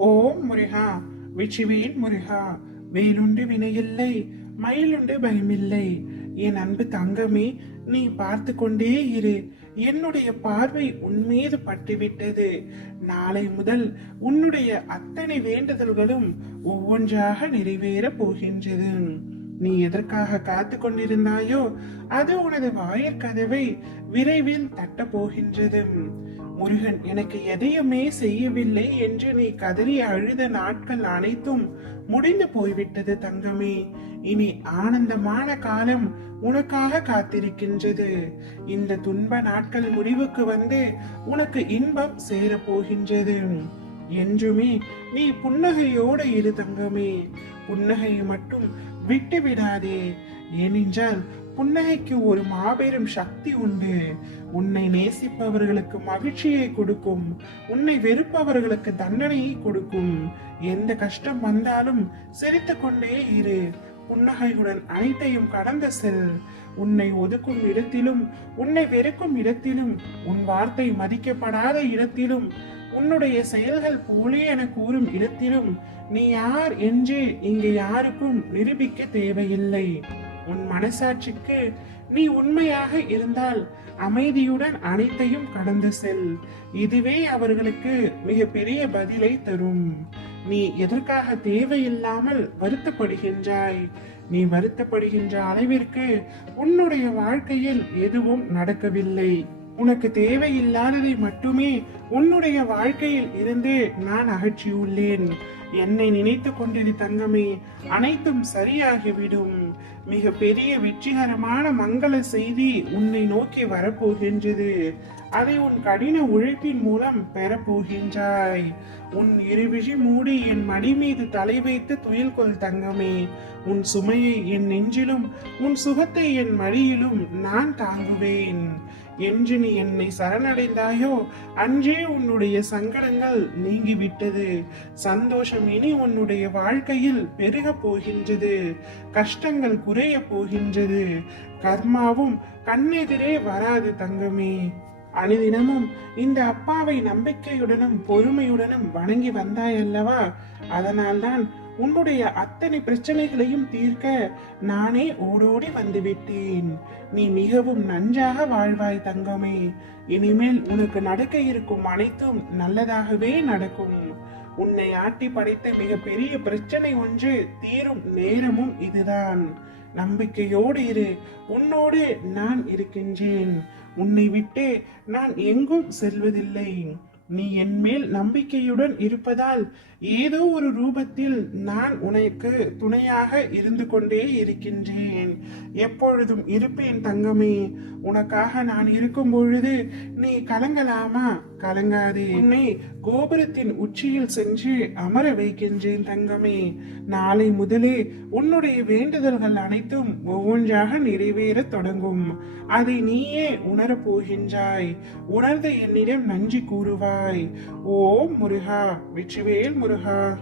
ஓம் முருகா. வெற்றிவேல் முருகா வேலுண்டு வினையில்லை மயிலுண்டு பயமில்லை. என் அன்பு தங்கமே நீ பார்த்து கொண்டே இரு. என்னுடைய பார்வை உன்மீது பட்டுவிட்டது. நாளை முதல் உன்னுடைய அத்தனை வேண்டுதல்களும் ஒவ்வொன்றாக நிறைவேறப் போகின்றது. நீ எதற்காக காத்து கொண்டிருந்தாயோ அது உனது வாயிற்கதவை விரைவில் தட்ட போகின்றது முருகன் எனக்கு எதையுமே செய்யவில்லை என்று நீ கதறி அழுத நாட்கள் அனைத்தும் முடிந்து போய்விட்டது தங்கமே. இனி ஆனந்தமான காலம் உனக்காக காத்திருக்கின்றது. இந்த துன்ப நாட்கள் முடிவுக்கு வந்து உனக்கு இன்பம் சேரப் போகின்றது என்றுமே நீ புன்னகையோடு இரு தங்கமே. புன்னகையை மட்டும் விட்டு விடாதே ஏனென்றால் புன்னகைக்கு ஒரு மாபெரும் சக்தி உண்டு. உன்னை நேசிப்பவர்களுக்கு மகிழ்ச்சியை கொடுக்கும். உன்னை வெறுப்பவர்களுக்கு தண்டனையை கொடுக்கும். எந்த கஷ்டம் வந்தாலும் சிரித்து கொண்டே இரு. புன்னகையுடன் அனைத்தையும் கடந்த செல். உன்னை ஒதுக்கும் இடத்திலும் உன்னை வெறுக்கும் இடத்திலும் உன் வார்த்தை மதிக்கப்படாத இடத்திலும் உன்னுடைய செயல்கள் போலே என கூறும் இடத்திலும் நீ யார் என்று இங்கு யாருக்கும் நிரூபிக்க தேவையில்லை. உன் மனசாட்சிக்கு நீ உண்மையாக இருந்தால் அமைதியுடன் அனைத்தையும் கடந்து செல். இதுவே அவர்களுக்கு மிகப்பெரிய பதிலை தரும். நீ எதற்காக தேவையில்லாமல் வருத்தப்படுகின்றாய்? நீ வருத்தப்படுகின்ற அளவிற்கு உன்னுடைய வாழ்க்கையில் எதுவும் நடக்கவில்லை. உனக்கு தேவையில்லாததை மட்டுமே உன்னுடைய வாழ்க்கையில் இருந்து நான் அகற்றியுள்ளேன். என்னை நினைத்து கொண்டிரு தங்கமே அனைத்தும் சரியாகிவிடும். மிக பெரிய வெற்றிகரமான மங்கள செய்தி உன்னை நோக்கி வரப்போகின்றது. அதை உன் கடின உழைப்பின் மூலம் பெறப்போகின்றாய். உன் இருவிழி மூடி என் மடி மீது தலை வைத்து துயில் கொள் தங்கமே. உன் சுமையை என் நெஞ்சிலும் உன் சுகத்தை என் மடியிலும் நான் தாங்குவேன். என்று நீ என்னை சரணடைந்தாயோ அன்றே உன்னுடைய சங்கடங்கள் நீங்கிவிட்டது. சந்தோஷம் இனி உன்னுடைய வாழ்க்கையில் பெருக போகின்றது. கஷ்டங்கள் குறைய போகின்றது. கர்மாவும் கண்ணெதிரே வராது தங்கமே. அனுதினமும் இந்த அப்பாவை நம்பிக்கையுடனும் பொறுமையுடனும் வணங்கி வந்தாயல்லவா? அதனால்தான் உன்னுடைய அத்தனை பிரச்சனைகளையும் தீர்க்க நானே ஓடோடி வந்துவிட்டேன். நீ மிகவும் நன்றாக வாழ்வாய் தங்கமே. இனிமேல் உனக்கு நடக்க இருக்கும் அனைத்தும் நல்லதாகவே நடக்கும். உன்னை ஆட்டி படைத்த மிகப்பெரிய பிரச்சனை ஒன்று தீரும் நேரமும் இதுதான். நம்பிக்கையோடு இரு. உன்னோடு நான் இருக்கின்றேன். உன்னை விட்டு நான் எங்கும் செல்வதில்லை. நீ என் மேல் நம்பிக்கையுடன் இருப்பதால் ஏதோ ஒரு ரூபத்தில் நான் உனக்கு துணையாக இருந்து கொண்டே இருக்கின்றேன். எப்பொழுதும் இருப்பேன் தங்கமே உனக்காக நான் இருக்கும் பொழுது நீ கலங்கலாமா? கலங்காதே. உன்னை கோபுரத்தின் உச்சியில் சென்று அமர வைக்கின்றேன் தங்கமே. நாளை முதலே உன்னுடைய வேண்டுதல்கள் அனைத்தும் ஒவ்வொன்றாக நிறைவேறத் தொடங்கும். அதை நீயே உணரப் போகின்றாய். உணர்ந்த என்னிடம் நன்றி கூறுவாய். ஓம் முருகா வெற்றிவேல் முருகா.